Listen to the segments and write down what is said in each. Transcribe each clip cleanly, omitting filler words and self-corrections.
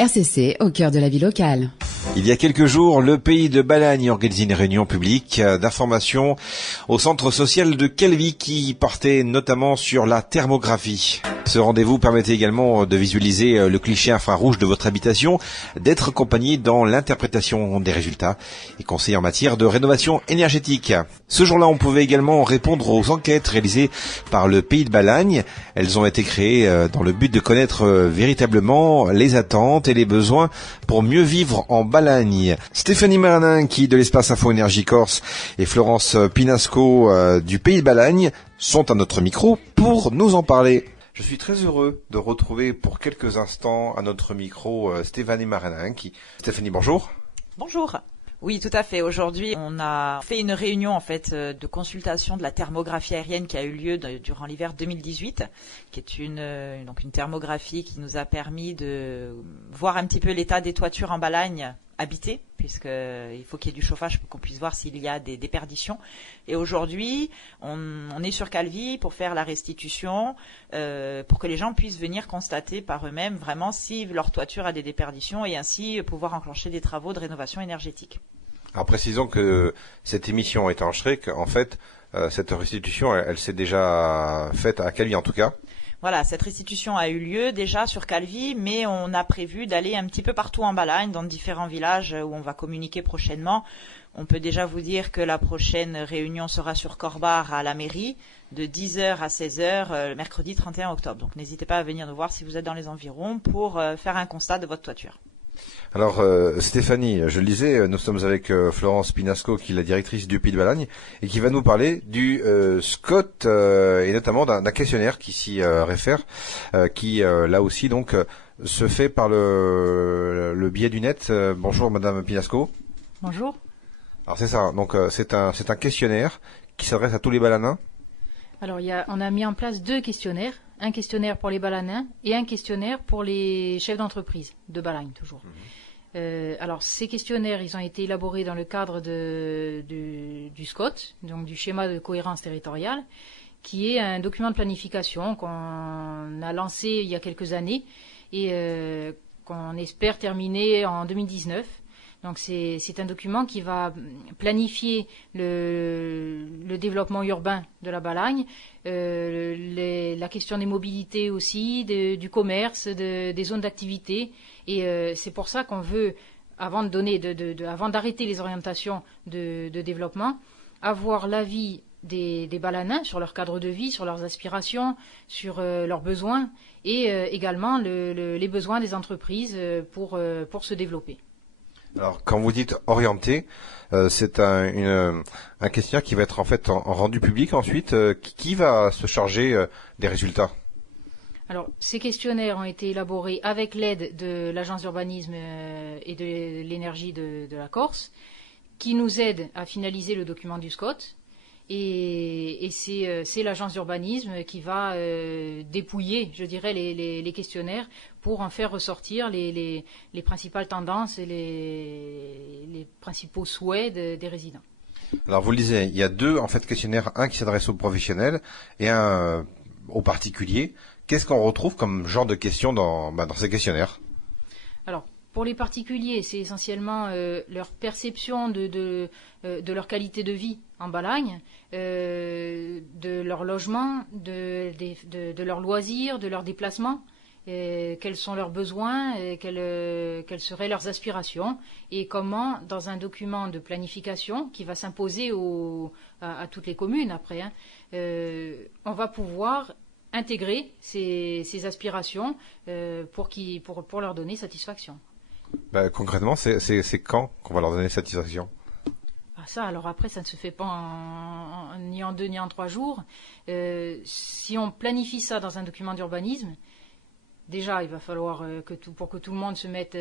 RCC au cœur de la vie locale. Il y a quelques jours, le pays de Balagne organisait une réunion publique d'information au centre social de Calvi qui portait notamment sur la thermographie. Ce rendez-vous permettait également de visualiser le cliché infrarouge de votre habitation, d'être accompagné dans l'interprétation des résultats et conseiller en matière de rénovation énergétique. Ce jour-là, on pouvait également répondre aux enquêtes réalisées par le pays de Balagne. Elles ont été créées dans le but de connaître véritablement les attentes et les besoins pour mieux vivre en Balagne. Stéphanie Marnin, qui de l'espace Info Énergie Corse, et Florence Pinasco du pays de Balagne sont à notre micro pour nous en parler. Je suis très heureux de retrouver pour quelques instants à notre micro Stéphanie Marnin. Stéphanie, bonjour. Bonjour. Oui, tout à fait. Aujourd'hui, on a fait une réunion de consultation de la thermographie aérienne qui a eu lieu durant l'hiver 2018, qui est une thermographie qui nous a permis de voir un petit peu l'état des toitures en Balagne habitées, puisqu'il faut qu'il y ait du chauffage pour qu'on puisse voir s'il y a des déperditions. Et aujourd'hui, on est sur Calvi pour faire la restitution, pour que les gens puissent venir constater par eux-mêmes vraiment si leur toiture a des déperditions et ainsi pouvoir enclencher des travaux de rénovation énergétique. Alors précisons que cette émission est enregistrée, qu'en fait, cette restitution, elle s'est déjà faite à Calvi en tout cas. Voilà, cette restitution a eu lieu déjà sur Calvi, mais on a prévu d'aller un petit peu partout en Balagne, dans différents villages où on va communiquer prochainement. On peut déjà vous dire que la prochaine réunion sera sur Corbar à la mairie, de 10h à 16h, mercredi 31 octobre. Donc n'hésitez pas à venir nous voir si vous êtes dans les environs pour faire un constat de votre toiture. Alors Stéphanie, je le disais, nous sommes avec Florence Pinasco, qui est la directrice du Pays de Balagne, et qui va nous parler du SCOT et notamment d'un questionnaire qui s'y réfère, qui là aussi donc se fait par le biais du net. Bonjour Madame Pinasco. Bonjour. Alors c'est ça, donc c'est un questionnaire qui s'adresse à tous les Balanins. Alors on a mis en place 2 questionnaires. Un questionnaire pour les Balanins et un questionnaire pour les chefs d'entreprise de Balagne, toujours. Alors, ces questionnaires, ils ont été élaborés dans le cadre du SCOT, donc du schéma de cohérence territoriale, qui est un document de planification qu'on a lancé il y a quelques années et qu'on espère terminer en 2019. Donc c'est un document qui va planifier le développement urbain de la Balagne, la question des mobilités aussi, du commerce, des zones d'activité. Et c'est pour ça qu'on veut, avant d'arrêter les orientations de développement, avoir l'avis des Balanins sur leur cadre de vie, sur leurs aspirations, sur leurs besoins et également les besoins des entreprises pour se développer. Alors, quand vous dites orienté, c'est un questionnaire qui va être en fait rendu public ensuite. Qui va se charger des résultats? Alors, ces questionnaires ont été élaborés avec l'aide de l'Agence d'urbanisme et de l'énergie de la Corse, qui nous aide à finaliser le document du SCOT. Et c'est l'agence d'urbanisme qui va dépouiller, je dirais, les questionnaires pour en faire ressortir les principales tendances et les principaux souhaits des résidents. Alors vous le disiez, il y a 2 en fait questionnaires, un qui s'adresse aux professionnels et un aux particuliers. Qu'est-ce qu'on retrouve comme genre de questions dans ces questionnaires? Alors, pour les particuliers, c'est essentiellement leur perception de leur qualité de vie en Balagne, de leur logement, de leurs loisirs, de leurs déplacements, quels sont leurs besoins, quelles seraient leurs aspirations, et comment, dans un document de planification qui va s'imposer à toutes les communes après, on va pouvoir intégrer ces aspirations pour leur donner satisfaction. Concrètement, c'est quand qu'on va leur donner satisfaction? Ça, alors après, ça ne se fait pas ni en 2 ni en 3 jours. Si on planifie ça dans un document d'urbanisme, déjà, il va falloir pour que tout le monde se mette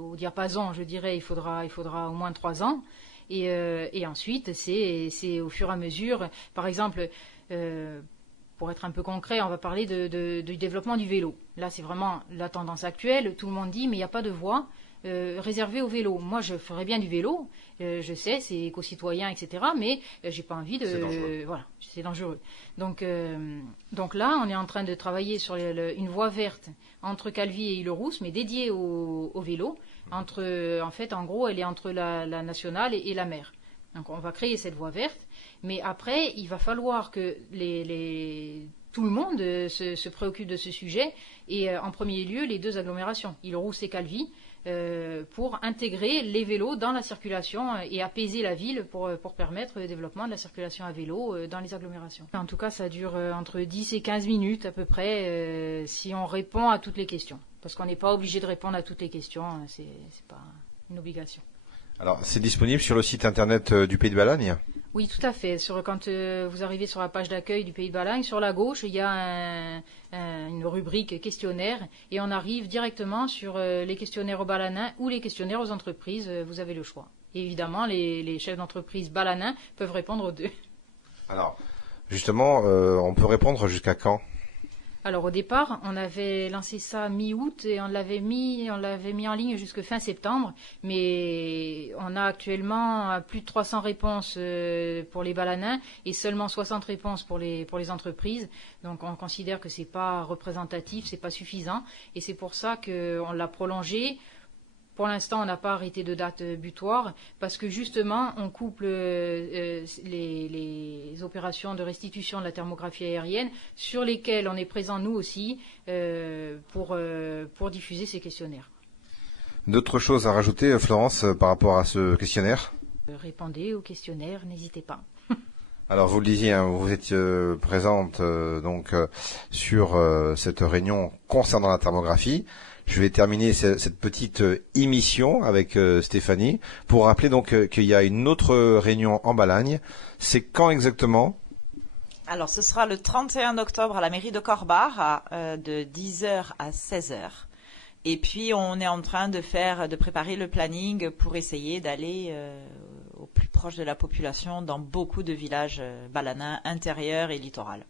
au diapason, je dirais, il faudra au moins 3 ans. Et ensuite, c'est au fur et à mesure. Par exemple, pour être un peu concret, on va parler du développement du vélo. Là, c'est vraiment la tendance actuelle. Tout le monde dit, mais il n'y a pas de voie réservée au vélo. Moi, je ferais bien du vélo. Je sais, c'est éco-citoyen, etc. Mais j'ai pas envie de... C'est dangereux. Voilà, c'est dangereux. Donc là, on est en train de travailler sur une voie verte entre Calvi et Île-Rousse, mais dédiée au vélo. En gros, elle est entre la nationale et la mer. Donc on va créer cette voie verte, mais après il va falloir que tout le monde se préoccupe de ce sujet et en premier lieu les deux agglomérations, Île-Rousse et Calvi, pour intégrer les vélos dans la circulation et apaiser la ville pour permettre le développement de la circulation à vélo dans les agglomérations. En tout cas, ça dure entre 10 et 15 minutes à peu près si on répond à toutes les questions. Parce qu'on n'est pas obligé de répondre à toutes les questions, c'est pas une obligation. Alors, c'est disponible sur le site internet du Pays de Balagne ? Oui, tout à fait. Quand vous arrivez sur la page d'accueil du Pays de Balagne, sur la gauche, il y a une rubrique questionnaire et on arrive directement sur les questionnaires aux balanins ou les questionnaires aux entreprises. Vous avez le choix. Et évidemment, les chefs d'entreprise balanins peuvent répondre aux deux. Alors, justement, on peut répondre jusqu'à quand ? Alors au départ, on avait lancé ça mi-août et on l'avait mis en ligne jusque fin septembre, mais on a actuellement plus de 300 réponses pour les balanins et seulement 60 réponses pour les entreprises. Donc on considère que c'est pas représentatif, c'est pas suffisant et c'est pour ça qu'on l'a prolongé. Pour l'instant, on n'a pas arrêté de date butoir parce que justement, on couple les opérations de restitution de la thermographie aérienne sur lesquelles on est présent nous aussi pour diffuser ces questionnaires. D'autres choses à rajouter, Florence, par rapport à ce questionnaire ? Répondez aux questionnaires, n'hésitez pas. Alors vous le disiez, hein, vous êtes présente sur cette réunion concernant la thermographie. Je vais terminer cette petite émission avec Stéphanie pour rappeler donc qu'il y a une autre réunion en Balagne. C'est quand exactement ? Alors ce sera le 31 octobre à la mairie de Corbar de 10h à 16h. Et puis on est en train de préparer le planning pour essayer d'aller au plus proche de la population dans beaucoup de villages balanins intérieurs et littoral.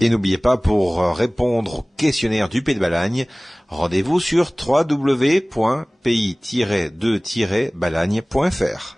Et n'oubliez pas, pour répondre au questionnaire du Pays de Balagne, rendez-vous sur www.pays-2-balagne.fr.